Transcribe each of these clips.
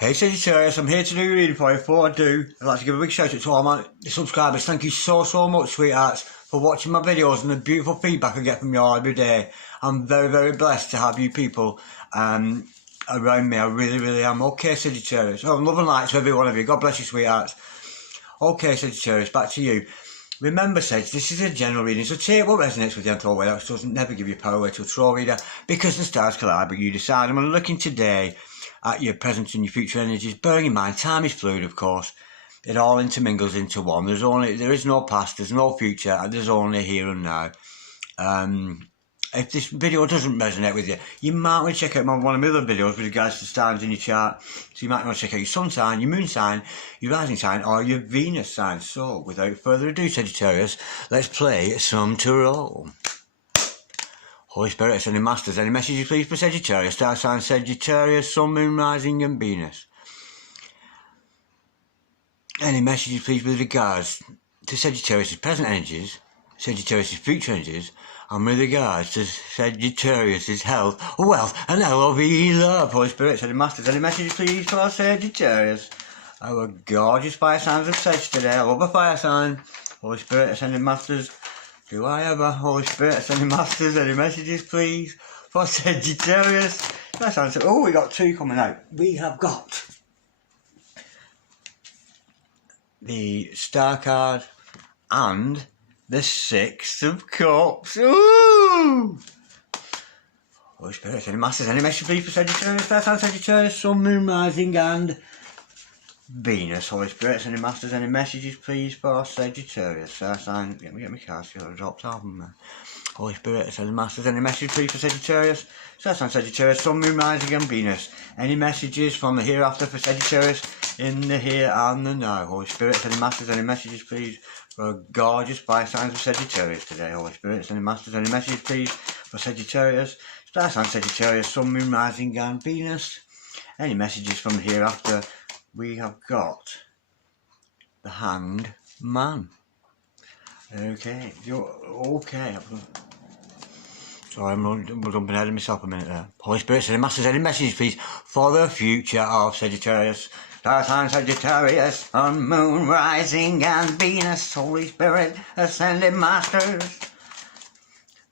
Hey Sagittarius, I'm here to do a reading for you. Before I do, I'd like to give a big shout out to all my subscribers. Thank you so much, sweethearts, for watching my videos and the beautiful feedback I get from you all every day. I'm very blessed to have you people around me. I really am. Okay, Sagittarius. Oh, love and light to every one of you. God bless you, sweethearts. Okay, Sagittarius, back to you. Remember, Sag, this is a general reading, so take what resonates with you and throw away. That doesn't never give you power away to a tarot reader, because the stars collide, but you decide. I'm looking today at your present and your future energies. Bearing in mind, time is fluid, of course. It all intermingles into one. There is no past, there's no future, and there's only here and now. If this video doesn't resonate with you, you might want to check out one of my other videos with regards to signs in your chart. So you might want to check out your sun sign, your moon sign, your rising sign, or your Venus sign. So without further ado, Sagittarius, let's play some tarot. Holy Spirit, Ascending Masters, any messages please for Sagittarius? Star sign Sagittarius, Sun, Moon, Rising and Venus. Any messages please with regards to Sagittarius' present energies, Sagittarius' future energies, and with regards to Sagittarius' health, wealth and LOVE love. Holy Spirit, Ascending Masters, any messages please for Sagittarius? Our gorgeous fire signs of Sag today. I love a fire sign. Holy Spirit, Ascending Masters, do I ever? Holy Spirit, Ascending Masters, any messages please for Sagittarius? That's answer. Oh, we got two coming out. We have got the Star card and the Six of Cups. Ooh! Holy Spirit, Ascending Masters, any messages please for Sagittarius? Star sign Sagittarius, Sun, Moon, Rising and Venus. Holy Spirit, Ascending Masters, any messages please for Sagittarius? Star sign, get my cards here, I dropped off them there. Holy Spirit, Ascending Masters, any messages please for Sagittarius? Star sign Sagittarius, Sun, Moon, Rising and Venus. Any messages from the hereafter for Sagittarius in the here and the now? Holy Spirit, Ascending Masters, any messages please for gorgeous fire signs of Sagittarius today? Holy Spirit, Ascending Masters, any messages please for Sagittarius? Star sign Sagittarius, Sun, Moon, Rising and Venus. Any messages from the hereafter? We have got the Hanged Man. Okay, sorry, I'm jumping ahead of myself a minute there. Holy Spirit, Ascending Masters, any messages please for the future of Sagittarius? Star sign Sagittarius, Sun, Moon, Rising and Venus. Holy Spirit, Ascending Masters,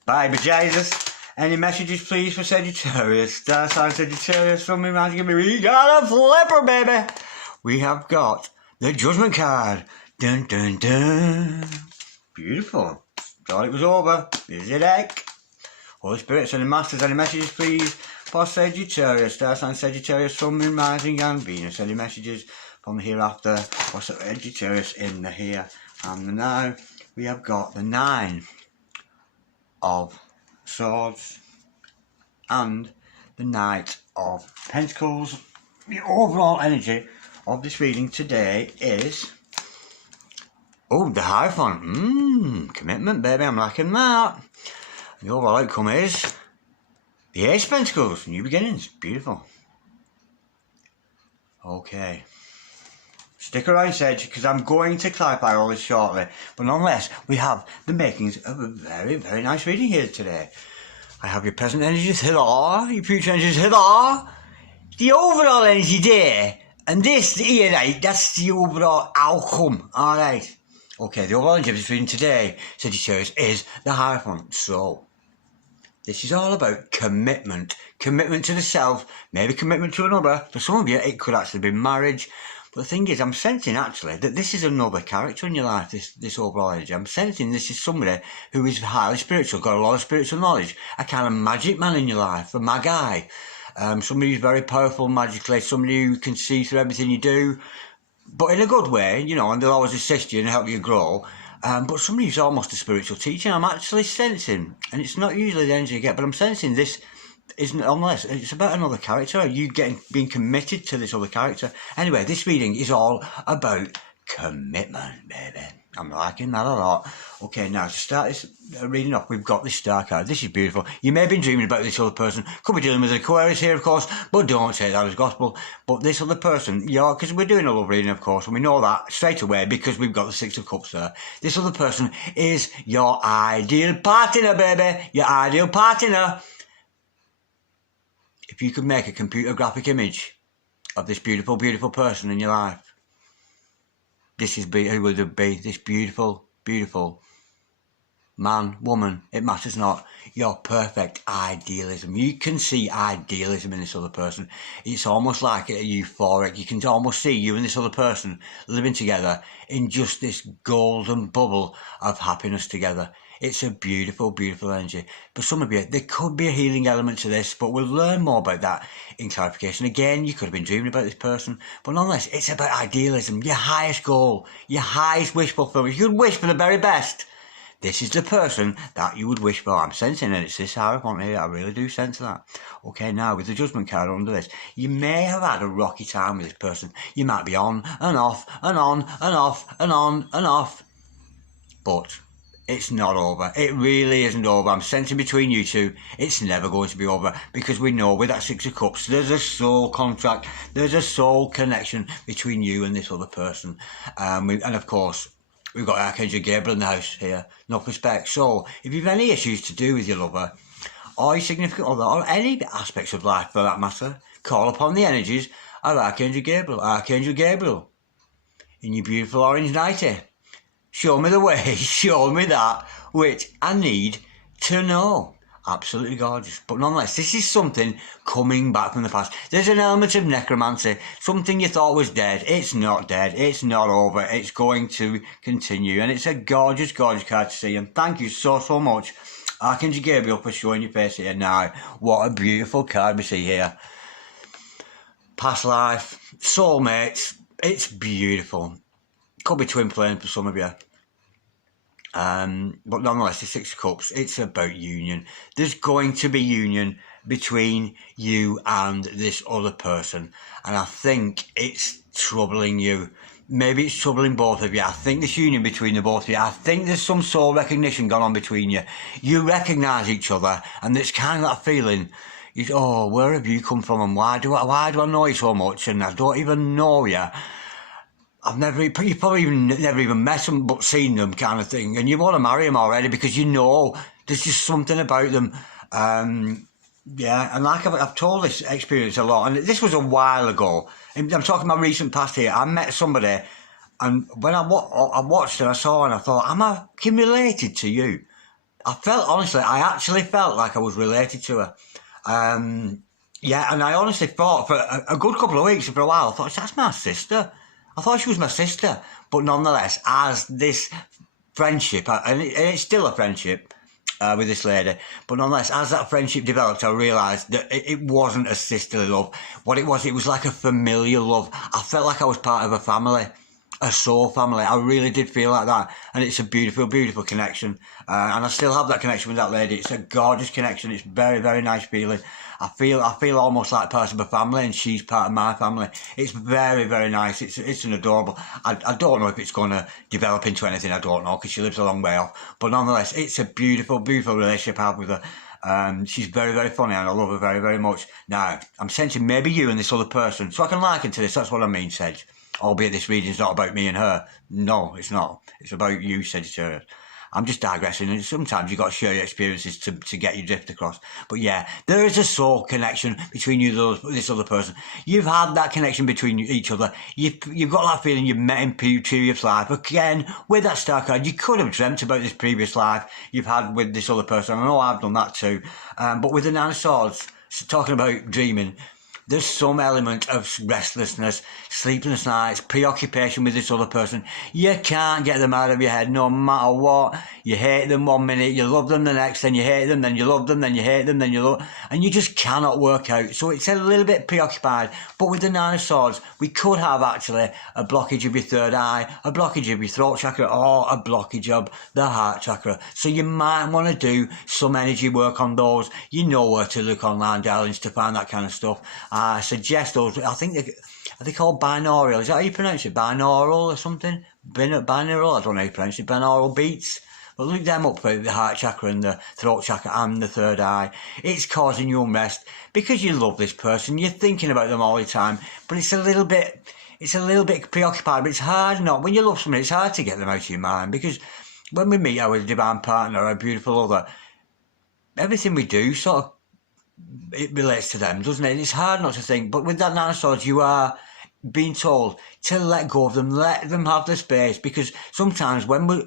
Bible Jesus, any messages please for Sagittarius? Star sign Sagittarius, Sun, Moon, Rising and Venus. We got a flipper, baby. We have got the Judgment card. Dun dun dun. Beautiful. Thought it was over. Is it heck? Holy Spirit, Ascending Masters, any messages please for Sagittarius? Star sign Sagittarius, Sun, Moon, Rising and Venus. Any messages from the hereafter for Sagittarius in the here and the now? We have got the Nine of Swords and the Knight of Pentacles. The overall energy of this reading today is, oh, the Hierophant. Commitment, baby, I'm liking that. The overall outcome is the Ace of Pentacles, new beginnings. Beautiful. Okay. Stick around, Sage, because I'm going to clarify all this shortly. But nonetheless, we have the makings of a very nice reading here today. I have your present energies here, your future energies here, the overall energy there, and this here, right, that's the overall outcome, alright. Okay, the overall energy of this reading today, Sagittarius, is the Hierophant. So, this is all about commitment. Commitment to the self, maybe commitment to another. For some of you, it could actually be marriage. But the thing is, I'm sensing actually that this is another character in your life, this overall energy. I'm sensing this is somebody who is highly spiritual, got a lot of spiritual knowledge, a kind of magic man in your life, a magi. Somebody who's very powerful magically, somebody who can see through everything you do, but in a good way, you know, and they'll always assist you and help you grow. But somebody who's almost a spiritual teacher, I'm actually sensing, and it's not usually the energy you get, but I'm sensing this isn't, unless it's about another character, you being committed to this other character. Anyway, this reading is all about commitment, baby. I'm liking that a lot. Okay, now to start this reading off, we've got this Star card. This is beautiful. You may have been dreaming about this other person. Could be dealing with an Aquarius here, of course, but don't take that as gospel. But this other person, because we're doing a love reading, of course, and we know that straight away because we've got the Six of Cups there. This other person is your ideal partner, baby. Your ideal partner. If you could make a computer graphic image of this beautiful, beautiful person in your life. This is who would it be? This beautiful, beautiful man, woman, it matters not. Your perfect idealism. You can see idealism in this other person. It's almost like a euphoric. You can almost see you and this other person living together in just this golden bubble of happiness together. It's a beautiful, beautiful energy. For some of you, there could be a healing element to this, but we'll learn more about that in clarification. Again, you could have been dreaming about this person, but nonetheless, it's about idealism, your highest goal, your highest wish fulfillment. You could wish for the very best. This is the person that you would wish for. I'm sensing it. It's this Hierophant here. I really do sense that. Okay, now with the Judgment card under this, you may have had a rocky time with this person. You might be on and off and on and off and on and off. But it's not over. It really isn't over. I'm sensing between you two, it's never going to be over, because we know with that Six of Cups, there's a soul contract. There's a soul connection between you and this other person. And of course, we've got Archangel Gabriel in the house here. Enough respect. So, if you've any issues to do with your lover, or your significant other, or any aspects of life for that matter, call upon the energies of Archangel Gabriel. Archangel Gabriel, in your beautiful orange nightie. Show me the way, show me that which I need to know. Absolutely gorgeous. But nonetheless, this is something coming back from the past. There's an element of necromancy. Something you thought was dead. It's not dead. It's not over. It's going to continue. And it's a gorgeous, gorgeous card to see. And thank you so, so much, Archangel Gabriel, for showing your face here now. What a beautiful card we see here. Past life, soulmates. It's beautiful. Could be twin flame for some of you. But nonetheless, the Six of Cups, it's about union. There's going to be union between you and this other person. And I think it's troubling you. Maybe it's troubling both of you. I think this union between the both of you, I think there's some soul recognition going on between you. You recognise each other, and it's kind of that feeling, oh, where have you come from, and why do I know you so much, and I don't even know you. You've probably never even met them, but seen them, kind of thing. And you want to marry them already because you know there's just something about them. Yeah, and like I've told this experience a lot, and this was a while ago. I'm talking about recent past here. I met somebody, and when I watched her, I saw her, and I thought, am I related to you? I actually felt like I was related to her. Yeah, and I honestly thought for a good couple of weeks, for a while, I thought, that's my sister. I thought she was my sister, but nonetheless, as this friendship, and it's still a friendship with this lady, but nonetheless, as that friendship developed, I realised that it wasn't a sisterly love. What it was like a familial love. I felt like I was part of a family, a soul family. I really did feel like that, and it's a beautiful, beautiful connection. And I still have that connection with that lady. It's a gorgeous connection. It's very, very nice feeling. I feel almost like part of a family, and she's part of my family. It's very, very nice. It's an adorable. I don't know if it's going to develop into anything. I don't know, because she lives a long way off. But nonetheless, it's a beautiful, beautiful relationship I have with her. She's very, very funny, and I love her very, very much. Now, I'm sensing maybe you and this other person, so I can liken to this. That's what I mean, Sag. Albeit this reading's not about me and her. No, it's not. It's about you, Sagittarius. I'm just digressing, and sometimes you've got to share your experiences to get your drift across. But yeah, there is a soul connection between you and this other person. You've had that connection between each other. You've got that feeling you've met in previous life. Again, with that star card, you could have dreamt about this previous life you've had with this other person. I know I've done that too. But with the Nine of Swords, talking about dreaming, there's some element of restlessness, sleepless nights, preoccupation with this other person. You can't get them out of your head no matter what. You hate them 1 minute, you love them the next, then you hate them, then you love them, then you hate them, then you love, and you just cannot work out. So it's a little bit preoccupied. But with the Nine of Swords, we could have actually a blockage of your third eye, a blockage of your throat chakra, or a blockage of the heart chakra. So you might want to do some energy work on those. You know where to look online, darlings, to find that kind of stuff. I suggest those. I think are they called binaural? Is that how you pronounce it? Binaural or something? Binaural? I don't know how you pronounce it. Binaural beats. But look them up for the heart chakra and the throat chakra and the third eye. It's causing you unrest because you love this person. You're thinking about them all the time, but it's a little bit preoccupied. But it's hard not. When you love somebody, it's hard to get them out of your mind, because when we meet our divine partner, our beautiful other, everything we do sort of it relates to them, doesn't it? It's hard not to think, but with that Nine of Swords, you are being told to let go of them, let them have the space, because sometimes when we're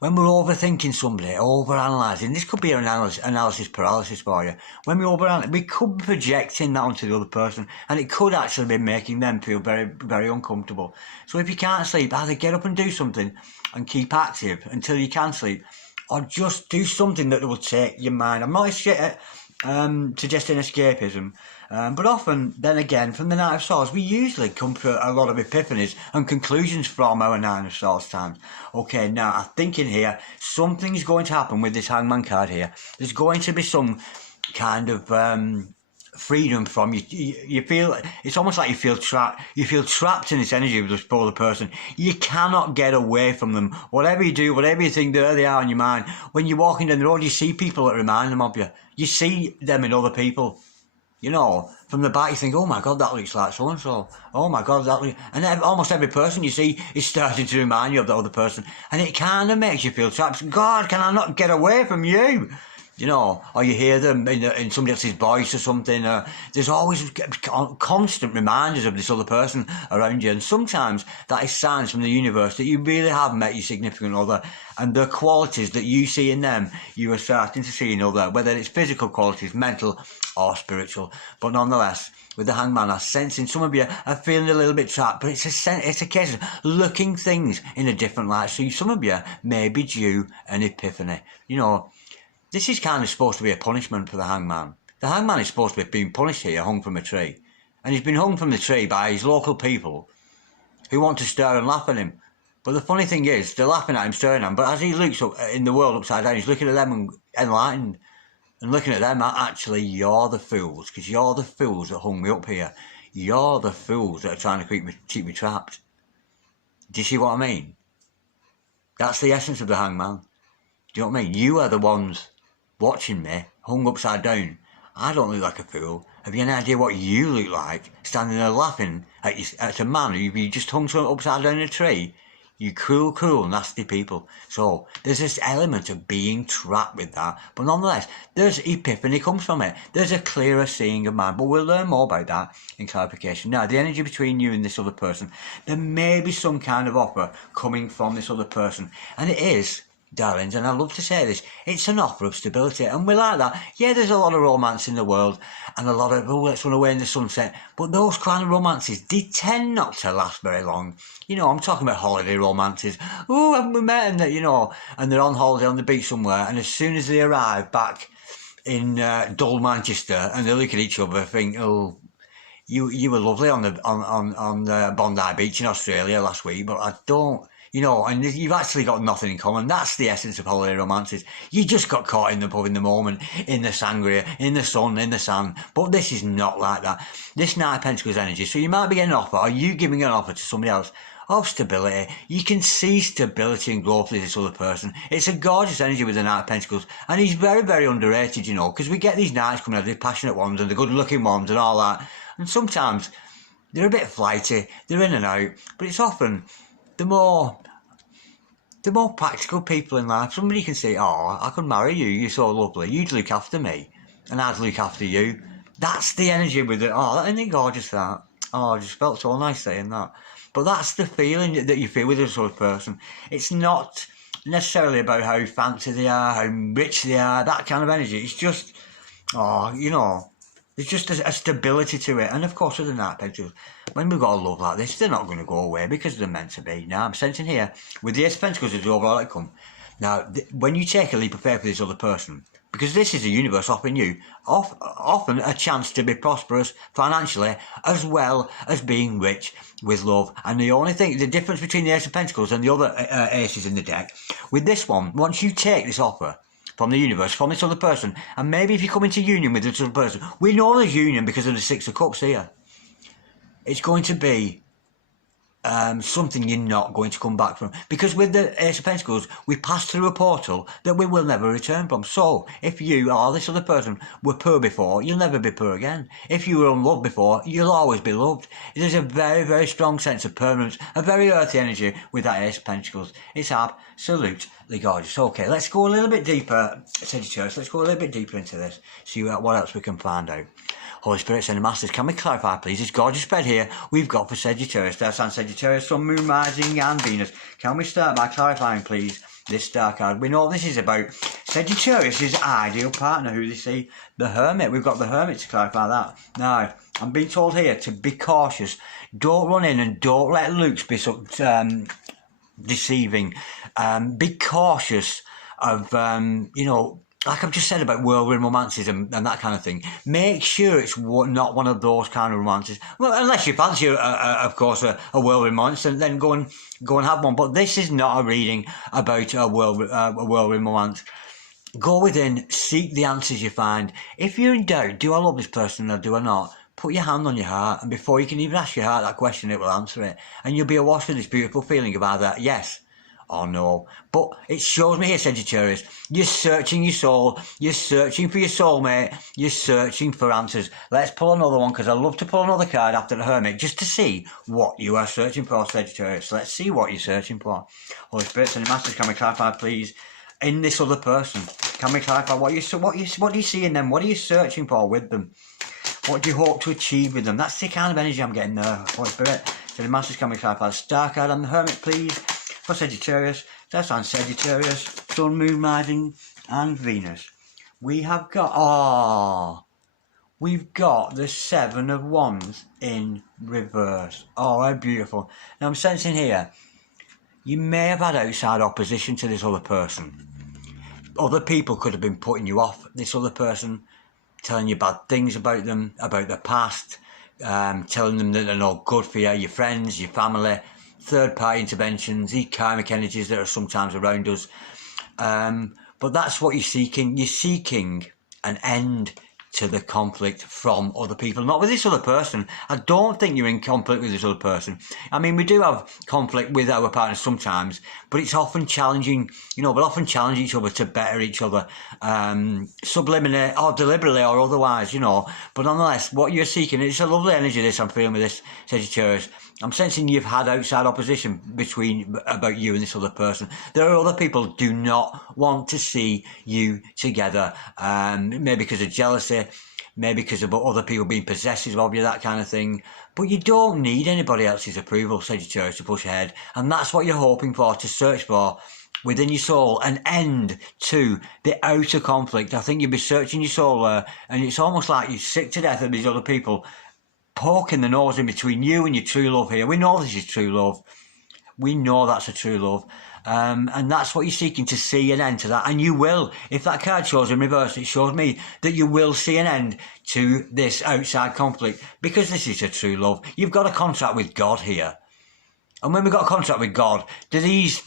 overthinking somebody, overanalyzing, this could be an analysis paralysis for you. When we overanalyze, we could be projecting that onto the other person, and it could actually be making them feel very, very uncomfortable. So if you can't sleep, either get up and do something and keep active until you can sleep, or just do something that will take your mind. I'm not suggesting escapism, but often, then again, from the Knight of Swords, we usually come to a lot of epiphanies and conclusions from our Nine of Swords times. Okay, now I'm thinking here, something's going to happen with this Hangman card here. There's going to be some kind of freedom from you. You feel, it's almost like you feel trapped. You feel trapped in this energy with this other person. You cannot get away from them. Whatever you do, whatever you think, there they are in your mind. When you're walking down the road, you see people that remind them of you. You see them in other people. You know, from the back you think, oh my God, that looks like so-and-so. Oh my God, that looks... And almost every person you see is starting to remind you of the other person. And it kind of makes you feel trapped. God, can I not get away from you? You know, or you hear them in somebody else's voice or something. There's always constant reminders of this other person around you. And sometimes that is signs from the universe that you really have met your significant other. And the qualities that you see in them, you are starting to see in other, whether it's physical qualities, mental or spiritual. But nonetheless, with the Hangman, I'm sensing some of you are feeling a little bit trapped. But it's a case of looking things in a different light. So some of you may be due an epiphany. You know, this is kind of supposed to be a punishment for the Hangman. The Hangman is supposed to be being punished here, hung from a tree. And he's been hung from the tree by his local people who want to stare and laugh at him. But the funny thing is, they're laughing at him, staring at him, but as he looks up in the world upside down, he's looking at them and enlightened. And looking at them, actually, you're the fools, because you're the fools that hung me up here. You're the fools that are trying to keep me trapped. Do you see what I mean? That's the essence of the Hangman. Do you know what I mean? You are the ones watching me, hung upside down. I don't look like a fool. Have you any idea what you look like, standing there laughing at a man who you just hung upside down in a tree? You cruel, nasty people. So there's this element of being trapped with that. But nonetheless, there's epiphany comes from it. There's a clearer seeing of mind. But we'll learn more about that in clarification. Now, the energy between you and this other person, there may be some kind of offer coming from this other person. And it is, darlings, and I love to say this, it's an offer of stability, and we like that. Yeah, there's a lot of romance in the world, and a lot of, oh, let's run away in the sunset, but those kind of romances, they tend not to last very long. You know, I'm talking about holiday romances. Oh, haven't we met? And, you know, and they're on holiday on the beach somewhere, and as soon as they arrive back in dull Manchester, and they look at each other, think, oh, you were lovely on the Bondi Beach in Australia last week, but I don't... You know, and you've actually got nothing in common. That's the essence of holiday romances. You just got caught in the pub in the moment, in the sangria, in the sun, in the sand. But this is not like that. This Knight of Pentacles energy. So you might be getting an offer, or you giving an offer to somebody else of stability. You can see stability and growth with this other person. It's a gorgeous energy with the Knight of Pentacles. And he's very, very underrated, you know, because we get these knights coming out, the passionate ones and the good-looking ones and all that. And sometimes they're a bit flighty. They're in and out. But it's often... The more practical people in life, somebody can say, oh, I could marry you, you're so lovely, you'd look after me, and I'd look after you. That's the energy with it. Oh, isn't it gorgeous, that? Oh, I just felt so nice saying that. But that's the feeling that you feel with this other person. It's not necessarily about how fancy they are, how rich they are, that kind of energy. It's just, oh, you know, there's just a stability to it. And of course, with the Knight of Pentacles, when we've got a love like this, they're not going to go away because they're meant to be. Now, I'm sensing here, with the Ace of Pentacles as the overall outcome. Now, when you take a leap of faith with this other person, because this is the universe offering you often a chance to be prosperous financially, as well as being rich with love. And the only thing, the difference between the Ace of Pentacles and the other aces in the deck, with this one, once you take this offer from the universe, from this other person, and maybe if you come into union with this other person, we know there's union because of the Six of Cups here. It's going to be something you're not going to come back from. Because with the Ace of Pentacles, we pass through a portal that we will never return from. So, if you or this other person were poor before, you'll never be poor again. If you were unloved before, you'll always be loved. There's a very, very strong sense of permanence, a very earthy energy with that Ace of Pentacles. It's absolute absolutely gorgeous. Okay, let's go a little bit deeper, Sagittarius. Let's go a little bit deeper into this. See what else we can find out. Holy Spirit, Send Masters, can we clarify, please? This gorgeous spread here we've got for Sagittarius. There's Sagittarius, Sun, Moon, Rising, and Venus. Can we start by clarifying, please, this star card? We know this is about Sagittarius' ideal partner, who they see, the Hermit. We've got the Hermit to clarify that. Now, I'm being told here to be cautious. Don't run in and don't let looks be so deceiving. Be cautious of, you know, like I've just said about whirlwind romances and that kind of thing. Make sure it's not one of those kind of romances. Well, unless you fancy, of course, a whirlwind romance, and then go and have one. But this is not a reading about a whirlwind romance. Go within, seek the answers you find. If you're in doubt, do I love this person or do I not? Put your hand on your heart, and before you can even ask your heart that question, it will answer it. And you'll be awash with this beautiful feeling of either yes or no. But it shows me here, Sagittarius, you're searching your soul, you're searching for your soulmate, you're searching for answers. Let's pull another one, because I love to pull another card after the Hermit, just to see what you are searching for, Sagittarius. Let's see what you're searching for. Holy Spirit and Masters, can we clarify, please, in this other person? Can we clarify what do you see in them? What are you searching for with them? What do you hope to achieve with them? That's the kind of energy I'm getting there. Holy Spirit, so the Masters, can we clarify the star card and the Hermit, please, for Sagittarius? That's on Sagittarius, Sun, Moon, Rising, and Venus. We have got, we've got the Seven of Wands in reverse. Oh, how beautiful. Now I'm sensing here, you may have had outside opposition to this other person. Other people could have been putting you off this other person, telling you bad things about them, about their past, telling them that they're not good for you, your friends, your family, third-party interventions, these karmic energies that are sometimes around us. But that's what you're seeking. You're seeking an end to the conflict from other people, not with this other person. I don't think you're in conflict with this other person. I mean, we do have conflict with our partners sometimes, but it's often challenging, you know, we'll often challenge each other to better each other, subliminally or deliberately or otherwise, you know. But nonetheless, what you're seeking, it's a lovely energy, this I'm feeling with this, Sagittarius. I'm sensing you've had outside opposition about you and this other person. There are other people who do not want to see you together, maybe because of jealousy, maybe because of other people being possessive of you, that kind of thing. But you don't need anybody else's approval, Sagittarius, to push ahead. And that's what you're hoping for, to search for within your soul, an end to the outer conflict. I think you'll be searching your soul there, and it's almost like you're sick to death of these other people poking the nose in between you and your true love here. We know this is true love. We know that's a true love. And that's what you're seeking, to see an end to that. And you will. If that card shows in reverse, it shows me that you will see an end to this outside conflict, because this is a true love. You've got a contract with God here. And when we've got a contract with God, do these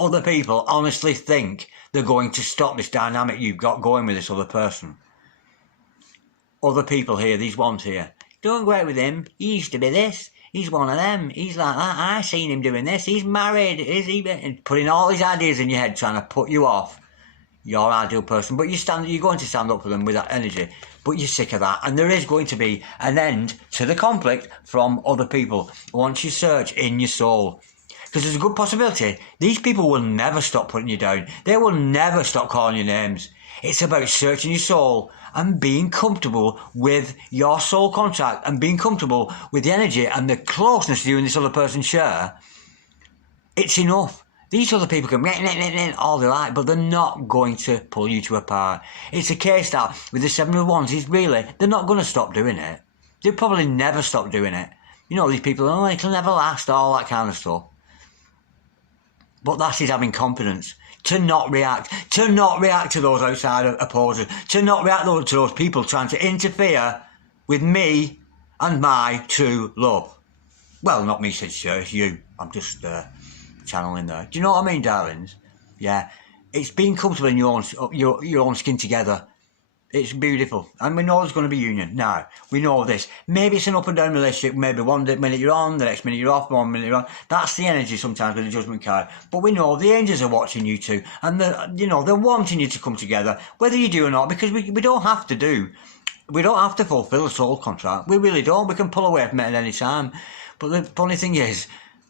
other people honestly think they're going to stop this dynamic you've got going with this other person? Other people here, these ones here. Don't go out with him. He used to be this. He's one of them. He's like that. I seen him doing this. He's married. Is he? And putting all these ideas in your head, trying to put you off your ideal person. But you're going to stand up for them with that energy. But you're sick of that. And there is going to be an end to the conflict from other people once you search in your soul. Because there's a good possibility these people will never stop putting you down. They will never stop calling you names. It's about searching your soul and being comfortable with your soul contract, and being comfortable with the energy and the closeness you and this other person share. It's enough. These other people can all they like, but they're not going to pull you to apart. It's a case that with the Seven of Wands, they're not going to stop doing it. They'll probably never stop doing it. You know, these people, oh, it'll never last, all that kind of stuff. But that is having confidence. To not react to those outside opposers, to not react to those people trying to interfere with me and my true love. Well, not me, Sagittarius, you. I'm just channeling there. Do you know what I mean, darlings? Yeah, it's being comfortable in your own skin together. It's beautiful, and we know there's going to be union. Now, we know this. Maybe it's an up and down relationship. Maybe one minute you're on, the next minute you're off, 1 minute you're on. That's the energy sometimes with the Judgment card. But we know the angels are watching you too, and they're wanting you to come together, whether you do or not, because we don't have to fulfill a soul contract. We really don't. We can pull away from it at any time. But the funny thing is,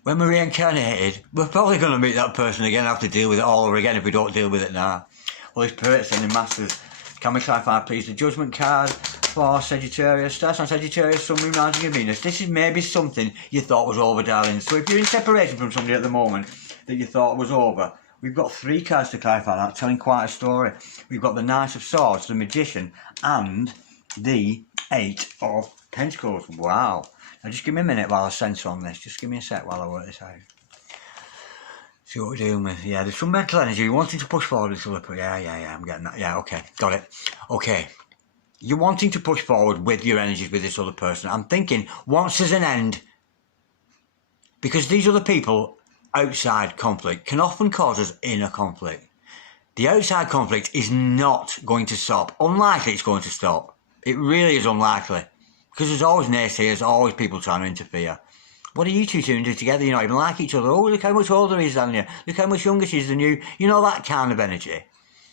when we're reincarnated, we're probably going to meet that person again and have to deal with it all over again if we don't deal with it now. Holy Spirit, sending masters. Can we clarify, please, the Judgment card for Sagittarius? Starts on Sagittarius, Sun, Moon, Rising and Venus. This is maybe something you thought was over, darling. So if you're in separation from somebody at the moment that you thought was over, we've got 3 cards to clarify that, telling quite a story. We've got the Knight of Swords, the Magician, and the 8 of Pentacles. Wow. Now just give me a minute while I censor on this. Just give me a sec while I work this out. See what we're doing with. Yeah, there's some mental energy. You're wanting to push forward a little bit. Yeah, I'm getting that. Yeah, okay, got it. Okay. You're wanting to push forward with your energies with this other person. I'm thinking, once there's an end, because these other people, outside conflict, can often cause us inner conflict. The outside conflict is not going to stop. Unlikely it's going to stop. It really is unlikely. Because there's always naysayers, always people trying to interfere. What are you two doing together? You're not even like each other. Oh, look how much older he is than you. Look how much younger she is than you. You know, that kind of energy.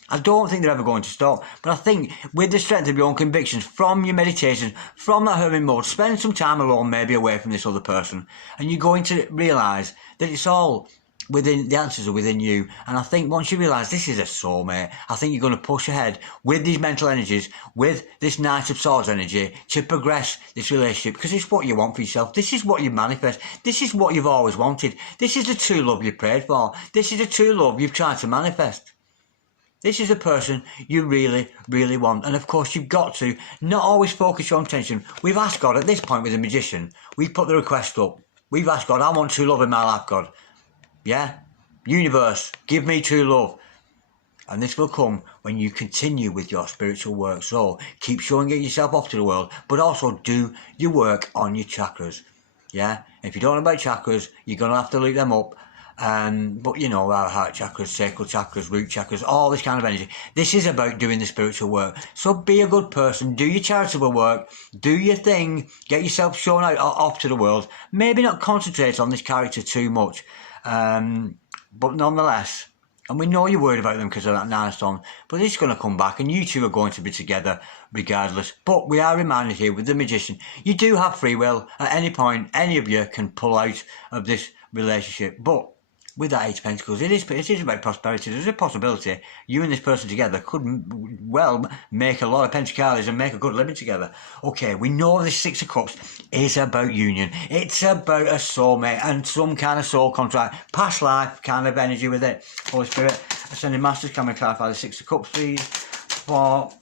I don't think they're ever going to stop. But I think with the strength of your own convictions, from your meditation, from that hermit mode, spend some time alone, maybe away from this other person. And you're going to realise that it's all within, the answers are within you. And I think once you realise this is a soulmate, I think you're going to push ahead with these mental energies, with this Knight of Swords energy, to progress this relationship, because it's what you want for yourself. This is what you manifest. This is what you've always wanted. This is the true love you prayed for. This is the true love you've tried to manifest. This is a person you really, really want. And of course, you've got to not always focus your attention. We've asked God at this point with the Magician, we've put the request up. We've asked God, I want true love in my life, God. Yeah? Universe, give me true love. And this will come when you continue with your spiritual work. So keep showing yourself off to the world, but also do your work on your chakras. Yeah? If you don't know about chakras, you're going to have to look them up. But you know, our heart chakras, sacral chakras, root chakras, all this kind of energy. This is about doing the spiritual work. So be a good person, do your charitable work, do your thing, get yourself shown out off to the world. Maybe not concentrate on this character too much. But nonetheless, and we know you're worried about them because of that 9 stone, but it's going to come back and you two are going to be together regardless. But we are reminded here with the Magician, you do have free will. At any point, any of you can pull out of this relationship. But with that 8 of Pentacles, it is about prosperity. There's a possibility you and this person together could well make a lot of pentacles and make a good living together. Okay, we know this 6 of Cups is about union. It's about a soulmate and some kind of soul contract, past life kind of energy with it. Holy Spirit, Ascending Masters, can we clarify the 6 of Cups, please, for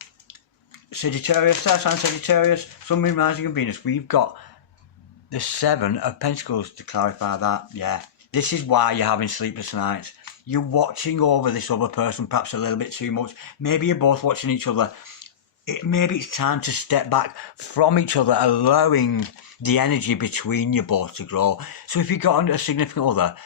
Sagittarius, Star sign Sagittarius, Sun, Moon, Rising and Venus. We've got the 7 of Pentacles to clarify that, yeah. This is why you're having sleepless nights. You're watching over this other person perhaps a little bit too much. Maybe you're both watching each other. Maybe it's time to step back from each other, allowing the energy between you both to grow. So if you've got a significant other,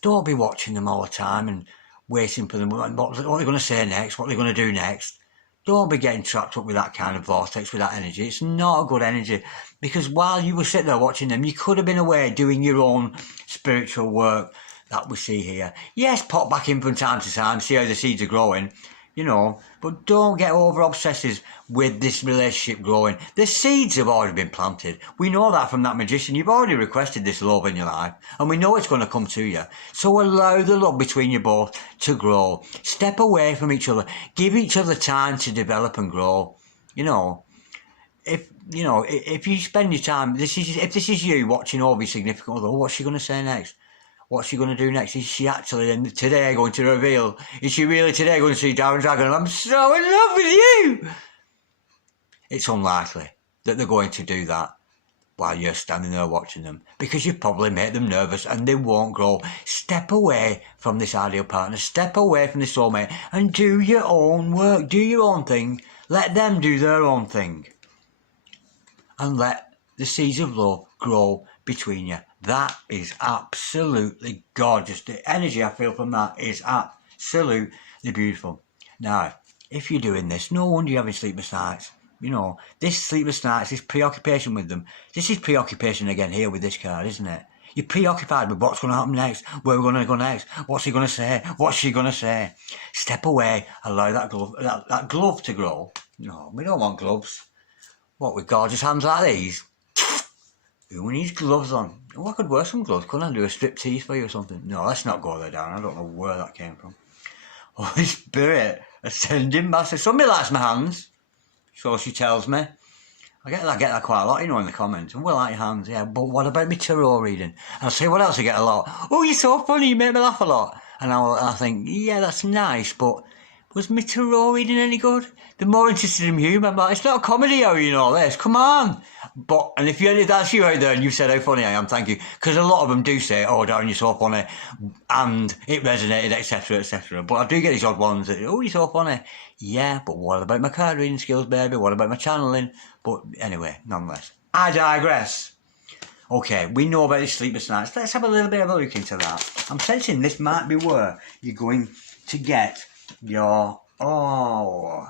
don't be watching them all the time and waiting for them. What they're going to say next, what they're going to do next. Don't be getting trapped up with that kind of vortex, with that energy. It's not a good energy. Because while you were sitting there watching them, you could have been away doing your own spiritual work that we see here. Yes, pop back in from time to time, see how the seeds are growing, you know, but don't get over obsessive with this relationship growing. The seeds have already been planted. We know that from that Magician. You've already requested this love in your life, and we know it's going to come to you. So allow the love between you both to grow. Step away from each other. Give each other time to develop and grow. You know, if you spend your time, if this is you watching over your significant other, what's she going to say next? What's she going to do next? Is she actually today going to reveal? Is she really today going to see Darren Dragon? I'm so in love with you! It's unlikely that they're going to do that while you're standing there watching them, because you've probably made them nervous and they won't grow. Step away from this ideal partner. Step away from this soulmate and do your own work. Do your own thing. Let them do their own thing. And let the seeds of love grow between you. That is absolutely gorgeous. The energy I feel from that is absolutely beautiful. Now, if you're doing this, no wonder you're having sleepless nights. You know, this sleepless nights, this preoccupation with them. This is preoccupation again here with this card, isn't it? You're preoccupied with what's going to happen next, where we're going to go next, what's he going to say, what's she going to say. Step away, allow that glove to grow. No, we don't want gloves. What, with gorgeous hands like these? Who needs gloves on? Oh, I could wear some gloves. Couldn't I do a striptease for you or something? No, let's not go there, down. I don't know where that came from. Holy Spirit, ascending master. Somebody likes my hands, so she tells me. I get that quite a lot, you know, in the comments. We like your hands, yeah, but what about me tarot reading? I'll say what else I get a lot. Oh, you're so funny, you make me laugh a lot. And I think, yeah, that's nice, but was my tarot reading any good? They're more interested in humour. I'm like, it's not a comedy, how you know this? Come on. But, and if that's you out there and you said how funny I am, thank you. Because a lot of them do say, oh, Darren, you're so funny. And it resonated, etc., etc. But I do get these odd ones that, oh, you're so funny. Yeah, but what about my card reading skills, baby? What about my channeling? But anyway, nonetheless. I digress. Okay, we know about these sleepless nights. Let's have a little bit of a look into that. I'm sensing this might be where you're going to get your... Oh,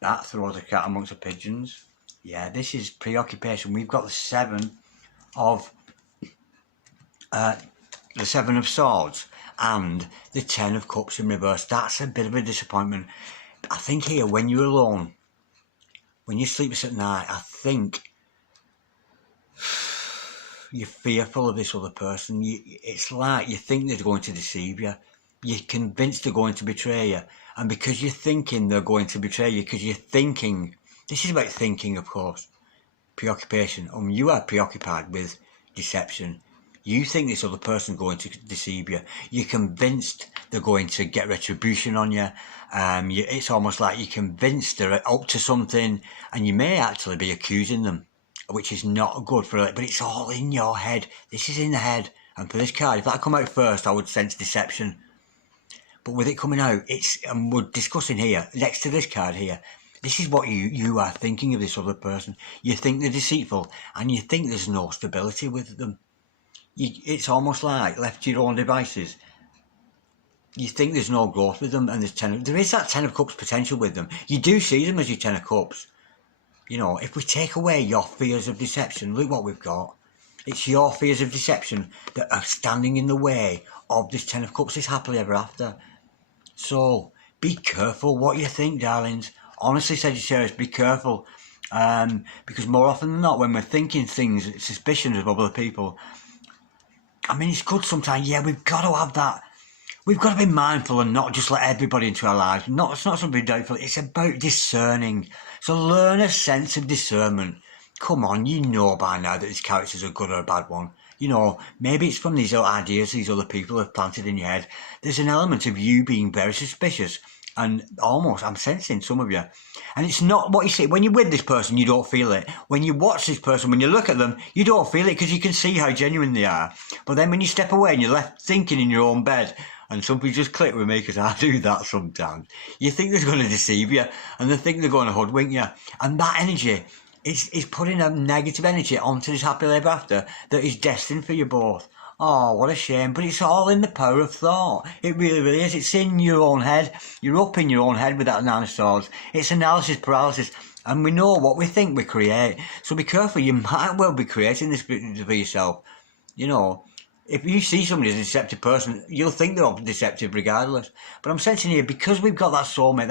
that throws a cat amongst the pigeons. Yeah, this is preoccupation. We've got the Seven of Swords and the Ten of Cups in reverse. That's a bit of a disappointment. I think here, when you're alone, when you're sleepless at night, I think you're fearful of this other person. It's like you think they're going to deceive you. You're convinced they're going to betray you. And because you're thinking they're going to betray you, because you're thinking, this is about thinking, of course, preoccupation. You are preoccupied with deception. You think this other person's going to deceive you. You're convinced they're going to get retribution on you. It's almost like you're convinced they're up to something, and you may actually be accusing them, which is not good for it, but it's all in your head. This is in the head. And for this card, if that come out first, I would sense deception. But with it coming out, and we're discussing here, next to this card here, this is what you are thinking of this other person. You think they're deceitful, and you think there's no stability with them. It's almost like, left to your own devices, you think there's no growth with them, and there is that Ten of Cups potential with them. You do see them as your Ten of Cups. You know, if we take away your fears of deception, look what we've got. It's your fears of deception that are standing in the way of this Ten of Cups, this happily ever after. So, be careful what you think, darlings. Honestly, Sagittarius, be careful. Because more often than not, when we're thinking things, suspicions of other people, I mean, it's good sometimes, yeah, we've got to have that. We've got to be mindful and not just let everybody into our lives. It's not something doubtful, it's about discerning. So learn a sense of discernment. Come on, you know by now that this character's a good or a bad one. You know, maybe it's from these ideas these other people have planted in your head. There's an element of you being very suspicious. And almost, I'm sensing some of you. And it's not what you see. When you're with this person, you don't feel it. When you watch this person, when you look at them, you don't feel it because you can see how genuine they are. But then when you step away and you're left thinking in your own bed, and something just click with me because I do that sometimes, you think they're going to deceive you, and they think they're going to hoodwink you. And that energy is putting a negative energy onto this happily ever after that is destined for you both. Oh, what a shame. But it's all in the power of thought. It really, really is. It's in your own head. You're up in your own head with that Nine of Swords. It's analysis paralysis. And we know what we think we create. So be careful. You might well be creating this for yourself. You know, if you see somebody as a deceptive person, you'll think they're deceptive regardless. But I'm sensing here, because we've got that soulmate,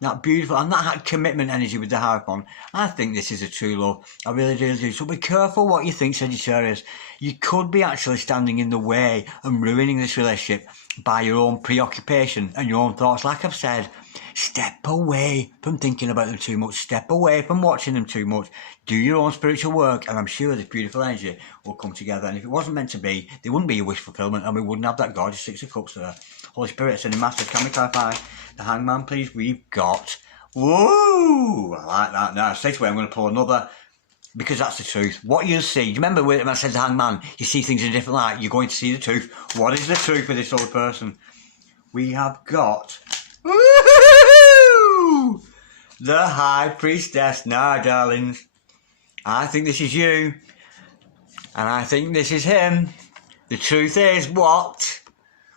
that beautiful, and that commitment energy with the Hierophant, I think this is a true love. I really do. So be careful what you think, Sagittarius. You could be actually standing in the way and ruining this relationship by your own preoccupation and your own thoughts. Like I've said, step away from thinking about them too much. Step away from watching them too much. Do your own spiritual work, and I'm sure this beautiful energy will come together. And if it wasn't meant to be, there wouldn't be a wish fulfillment, and we wouldn't have that gorgeous Six of Cups there. Holy Spirit, sending masters, can we clarify the Hangman, please? We've got... Woo! I like that. Now, straight away, I'm going to pull another... Because that's the truth. What you'll see, do you remember when I said the Hangman, you see things in a different light, you're going to see the truth. What is the truth for this other person? We have got... Woo-hoo-hoo-hoo! The High Priestess. Now, darlings, I think this is you. And I think this is him. The truth is, what?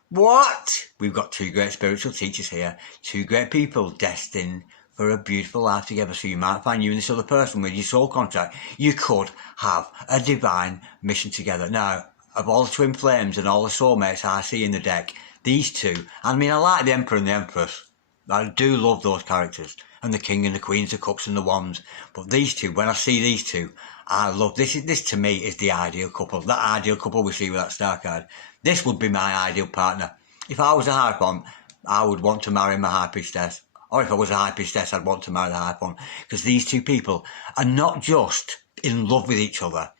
What? We've got two great spiritual teachers here. Two great people destined for a beautiful life together. So you might find you and this other person with your soul contract, you could have a divine mission together. Now, of all the twin flames and all the soulmates I see in the deck, these two, I mean, I like the Emperor and the Empress. I do love those characters. And the King and the Queens, the Cups and the Wands. But these two, when I see these two, I love this. This to me is the ideal couple. That ideal couple we see with that star card. This would be my ideal partner. If I was a Hierophant, I would want to marry my High Priestess. Or if I was a High Priestess, I'd want to marry the Hierophant. Because these two people are not just in love with each other.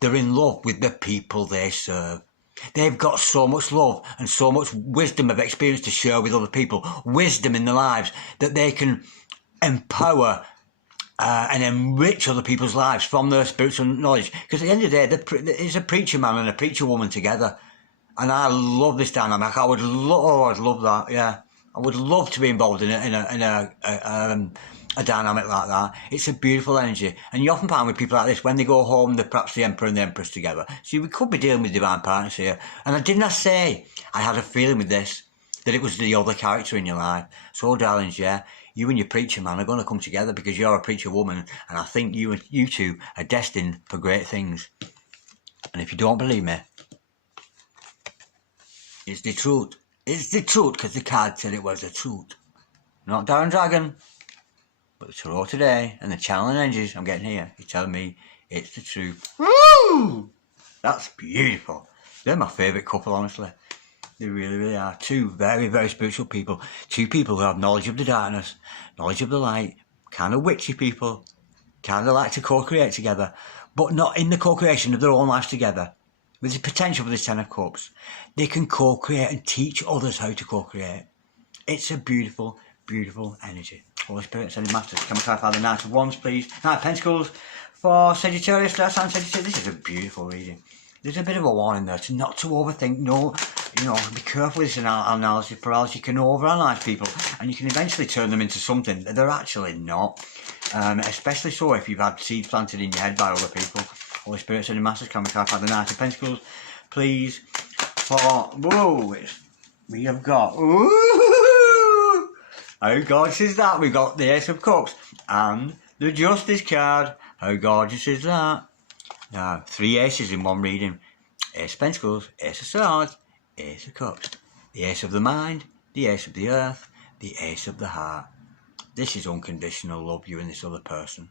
They're in love with the people they serve. They've got so much love and so much wisdom of experience to share with other people. Wisdom in their lives that they can empower and enrich other people's lives from their spiritual knowledge. Because at the end of the day, it's a preacher man and a preacher woman together. And I love this dynamic. I'd love that, yeah. I would love to be involved in a dynamic like that. It's a beautiful energy. And you often find with people like this, when they go home, they're perhaps the Emperor and the Empress together. So we could be dealing with divine partners here. And I say, I had a feeling with this, that it was the other character in your life. So, darlings, yeah, you and your preacher man are going to come together because you're a preacher woman. And I think you two are destined for great things. And if you don't believe me, it's the truth. It's the truth because the card said it was the truth. Not Darren Dragon, but the tarot today and the channeling energies I'm getting here is telling me it's the truth. Woo! That's beautiful. They're my favourite couple, honestly. They really, really are. Two very, very spiritual people. Two people who have knowledge of the darkness, knowledge of the light, kind of witchy people, kind of like to co-create together, but not in the co-creation of their own lives together. With the potential for this Ten of Cups, they can co-create and teach others how to co-create. It's a beautiful, beautiful energy. Holy Spirit, sending masters, can we clarify the Knight of Wands, please? Knight of Pentacles for Sagittarius, star sign Sagittarius. This is a beautiful reading. There's a bit of a warning there to not to overthink. No, you know, be careful with this analysis paralysis. You can overanalyze people and you can eventually turn them into something that they're actually not. Especially so if you've had seeds planted in your head by other people. Holy Spirit, sending masters, can we clarify the Knight of Pentacles, please? For, whoa, we have got, ooh, how gorgeous is that? We've got the Ace of Cups and the Justice card. How gorgeous is that? Now, 3 aces in one reading. Ace of Pentacles, Ace of Swords, Ace of Cups. The Ace of the Mind, the Ace of the Earth, the Ace of the Heart. This is unconditional love, you and this other person.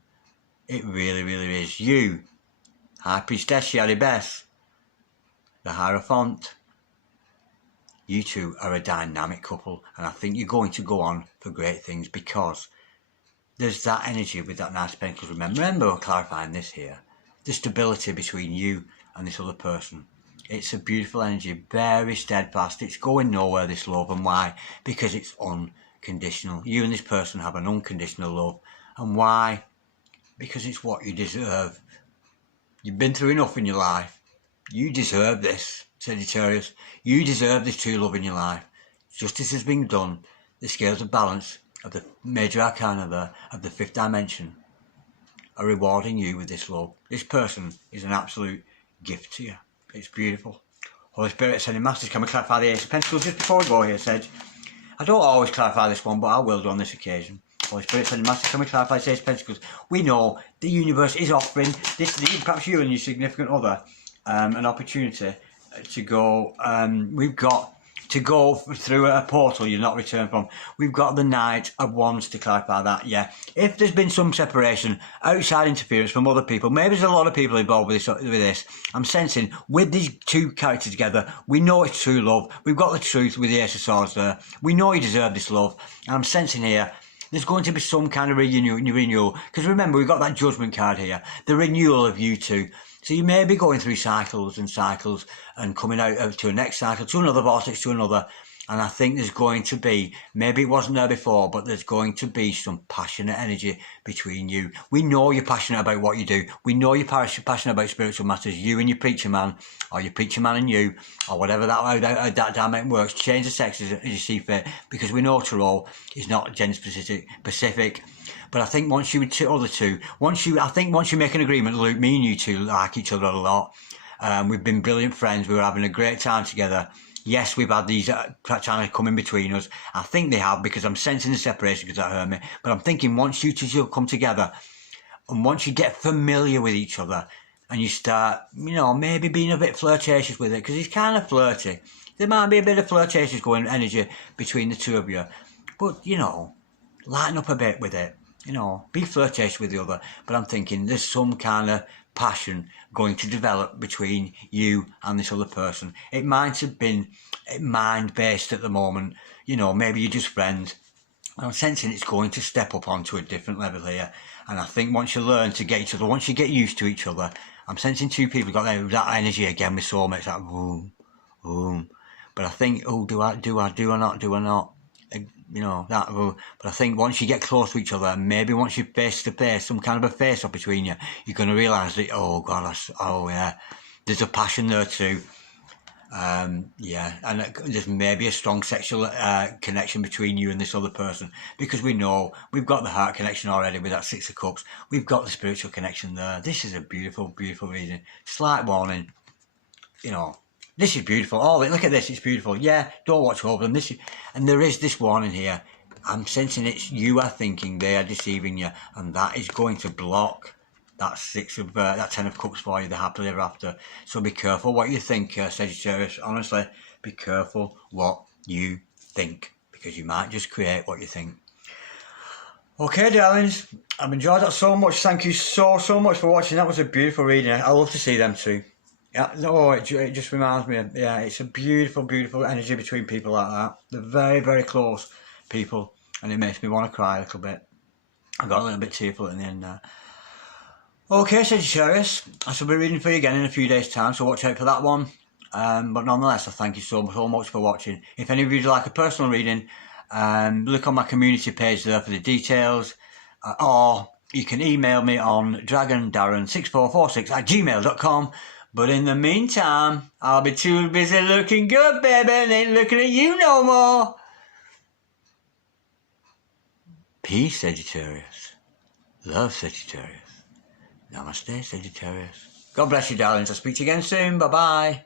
It really, really is. You, High Priestess, Sherry Beth, the Hierophant. You two are a dynamic couple, and I think you're going to go on for great things because there's that energy with that Knight of Pentacles. Remember, we're clarifying this here. The stability between you and this other person. It's a beautiful energy, very steadfast. It's going nowhere, this love, and why? Because it's unconditional. You and this person have an unconditional love. And why? Because it's what you deserve. You've been through enough in your life. You deserve this, Sagittarius. You deserve this true love in your life. Justice has been done. The scales of balance of the major arcana there, of the 5th dimension, are rewarding you with this love. This person is an absolute gift to you. It's beautiful. Holy Spirit, sending masters, can we clarify the Ace of Pentacles just before we go here, Sage? I don't always clarify this one, but I will do on this occasion. Holy Spirit, sending masters, can we clarify the Ace of Pentacles? We know the universe is offering this, perhaps you and your significant other, an opportunity to go. We've got to go through a portal you've not returned from. We've got the Knight of Wands to clarify that, yeah. If there's been some separation, outside interference from other people, maybe there's a lot of people involved with this. I'm sensing with these two characters together, we know it's true love. We've got the truth with the Ace of Swords there. We know you deserve this love. And I'm sensing here, there's going to be some kind of renewal. Because remember, we've got that Judgment card here. The renewal of you two. So you may be going through cycles and cycles and coming out to a next cycle, to another vortex, to another. And I think there's going to be, maybe it wasn't there before, but there's going to be some passionate energy between you. We know you're passionate about what you do. We know you're passionate about spiritual matters. You and your preacher man, or your preacher man and you, or whatever that dynamic works. Change the sex as you see fit, because we know tarot is not gender specific. But I think once you make an agreement, Luke, me and you two like each other a lot. We've been brilliant friends. We were having a great time together. Yes, we've had these trying to come in between us. I think they have, because I'm sensing the separation because that hurt me. But I'm thinking once you two come together, and once you get familiar with each other, and you start, you know, maybe being a bit flirtatious with it, because he's kind of flirty. There might be a bit of flirtatious going energy between the two of you. But, you know, lighten up a bit with it. you know, be flirtatious with the other. But I'm thinking there's some kind of passion going to develop between you and this other person. It might have been mind-based at the moment. You know, maybe you're just friends. I'm sensing it's going to step up onto a different level here. And I think once you learn to get each other, once you get used to each other, I'm sensing two people got that energy again with soulmates, like boom, boom. But I think, oh, do I not? You know, that, but I think once you get close to each other, maybe once you're face to face, some kind of a face up between you, you're going to realise that, oh God, oh yeah, there's a passion there too. Yeah, and there's maybe a strong sexual connection between you and this other person, because we know we've got the heart connection already with that Six of Cups. We've got the spiritual connection there. This is a beautiful, beautiful reading. Slight warning, you know, this is beautiful. Oh, look at this, it's beautiful. Yeah, don't watch over them. And there is this warning here. I'm sensing it's you are thinking they are deceiving you, and that is going to block that that 10 of Cups for you, the happily ever after. So be careful what you think, Sagittarius. Honestly, be careful what you think, because you might just create what you think. Okay, darlings, I've enjoyed that so much. Thank you so much for watching. That was a beautiful reading. I love to see them too. Yeah, no, it just reminds me of, yeah, it's a beautiful, beautiful energy between people like that. They're very, very close people, and it makes me want to cry a little bit. I got a little bit tearful in the end there. Okay, Sagittarius, I shall be reading for you again in a few days' time, so watch out for that one. But nonetheless, I thank you so much for watching. If any of you would like a personal reading, look on my community page there for the details, or you can email me on dragondarren6446@gmail.com. But in the meantime, I'll be too busy looking good, baby, and ain't looking at you no more. Peace, Sagittarius. Love, Sagittarius. Namaste, Sagittarius. God bless you, darlings. I'll speak to you again soon. Bye-bye.